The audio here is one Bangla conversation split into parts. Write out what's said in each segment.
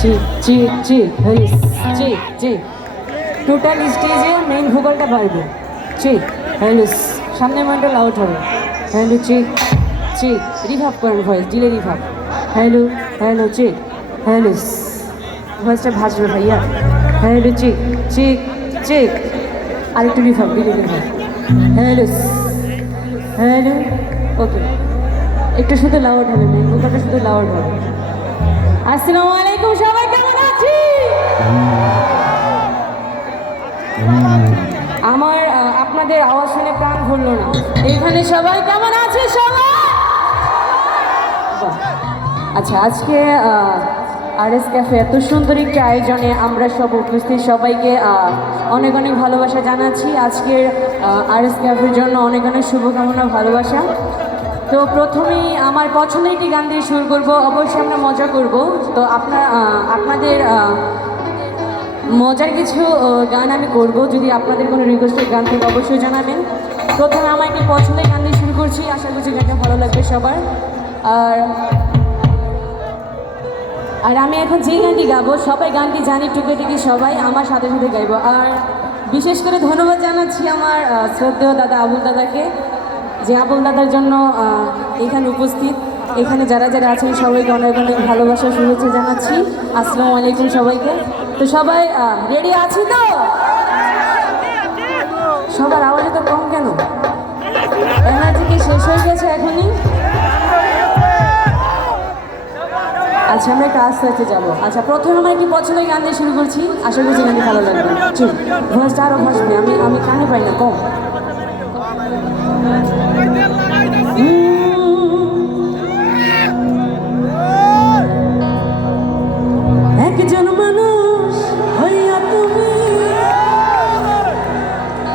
চিক চিক চিক হরিস চিক চিক টোটাল স্টেজে মেইন ভোকালটা বাড়বে চিক হ্যালুস সামনে মনটা লাউড হবে হ্যালো চিক চিক রিভাব করেন ভয়েস ডিলে রিভাব হ্যালো হ্যালো চিক হ্যালুস ভয়েসটা ভাসবে ভাইয়া হ্যালো চিক চিক চিক আরেকটু রিভাব ডিলে রিভাব হ্যালুস হ্যালো ওকে একটু শুধু লাউড হবে মেইন ভোকালটা শুধু লাউড হবে। আসসালামু আলাইকুম সবাই কেমন আছি? আমার আপনাদের আওয়াজ শুনে প্রাণ ভরল না। এখানে সবাই কেমন আছে সবাই? আচ্ছা আজকে আরএস ক্যাফে এত সুন্দর একটি আয়োজনে আমরা সব উপস্থিত সবাইকে অনেক অনেক ভালোবাসা জানাচ্ছি। আজকের আরএস ক্যাফের জন্য অনেক অনেক শুভকামনা ভালোবাসা। তো প্রথমেই আমার পছন্দের একটি গান দিয়ে শুরু করবো, অবশ্যই আমরা মজা করব। তো আপনাদের মজার কিছু গান আমি করব, যদি আপনাদের কোনো রিকোয়েস্টের গান থেকে অবশ্যই জানাবেন। প্রথমে আমার একটি পছন্দের গান দিয়ে শুরু করছি, আশা করছি গানটা ভালো লাগবে সবার। আর আমি এখন যে গানটি গাবো সবাই গানটি জানি টুকি সবাই আমার সাথে সাথে গাইব। আর বিশেষ করে ধন্যবাদ জানাচ্ছি আমার শ্রদ্ধেয় দাদা আবুল দাদাকে, যে আবুল দাদার জন্য এখানে উপস্থিত। এখানে যারা যারা আছেন সবাইকে অনেক অনেক ভালোবাসা শুভেচ্ছা জানাচ্ছি। আসসালামু আলাইকুম সবাইকে। তো সবাই রেডি আছি তো? সবার আওয়াজ তো কম কেন? এনার্জি কি শেষ হয়ে গেছে এখনই? আচ্ছা আমরা একটা আস্তে আস্তে যাবো। আচ্ছা প্রথমে আমরা একটি পছন্দের গান দিয়ে শুরু করছি, আশা করছি গানটি ভালো লাগবে। চল ভয়েসটা আরও ভাসবে, আমি কানে পাই না কম। একজন মানুষ হইয়া তুমি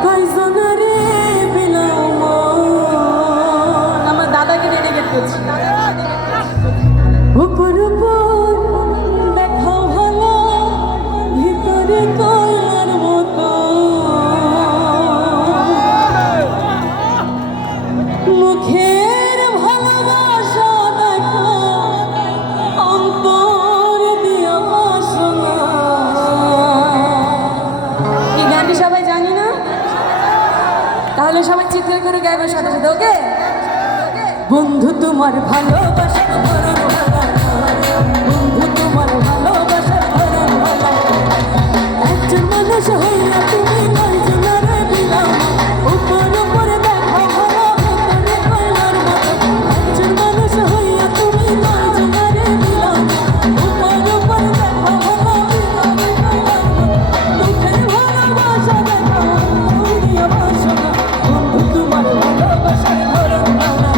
কয়জনারে বিলাও মন। আমার দাদাকে ডেডিকেট করছি। উপর উপর দেখো ভালো, ভিতরে কয়লার মতো মুখের ভালোবাসা দেখো, অন্তর দিয়া বাসনা। এই গানটি সবাই জানি না? তাহলে সবাই চিৎকার করে গাইবে সাথে সাথে, ওকে? বন্ধু তোমার ভালোবাসা বন্ধু তোমার ভালোবাসা একজন মানুষ হইয়া তুমি কয়জনারে বিলাও উপর উপরে দেখো ভালো, ভিতরে কয়লার মতো। একজন মানুষ হইয়া তুমি কয়জনারে বিলাও উপর উপরে দেখো ভালো, ভিতরে কয়লার মতো। মুখের ভালোবাসা দেখো, দিয়া বাসনা। বন্ধু তোমার ভালোবাসার ধরন ভালো,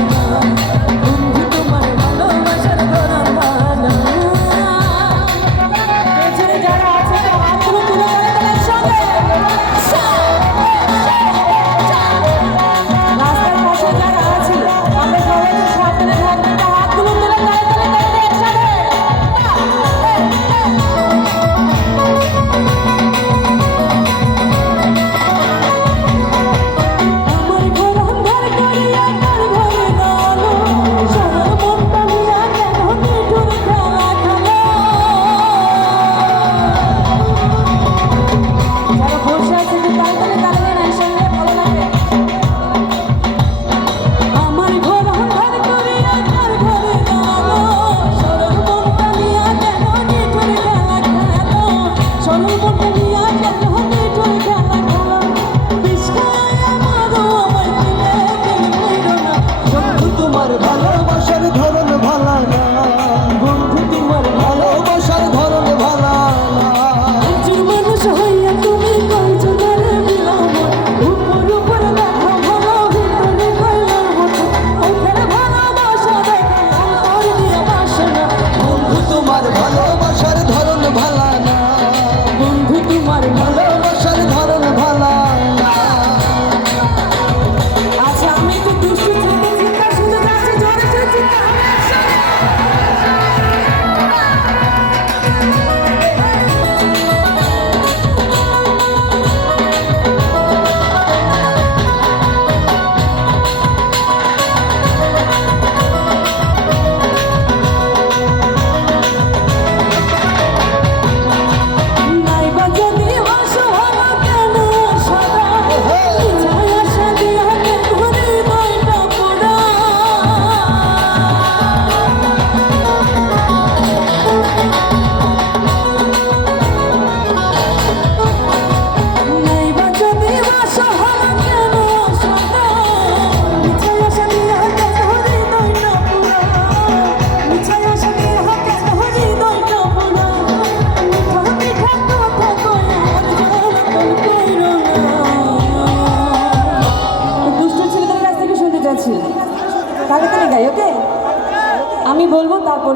বন্ধু তোমার ভালোবাসার ধরন ভালো।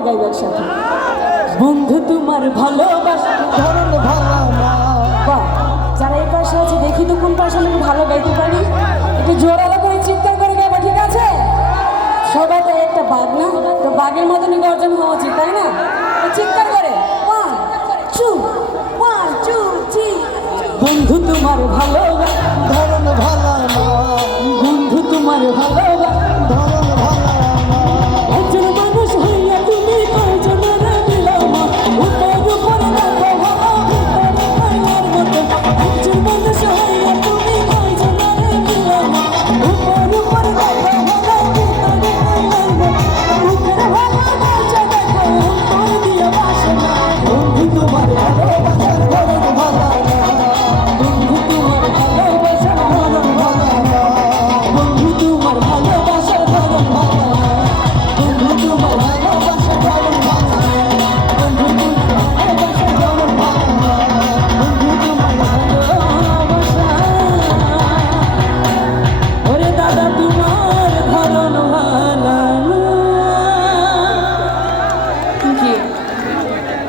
গাইব একসাথে। বন্ধু তোমার ভালোবাসা ধরন ভাঙা না। বাহ, যারা এই পাশে আছে দেখি তো কোন পাশে আমি ভালো গাইতে পারি, একটু জোরালো করে চিৎকার করে গাইবো, ঠিক আছে? সবাই তো একটা বাঘ না, তো বাঘের মতনই গর্জন হওয়া উচিত, তাই না? তো চিৎকার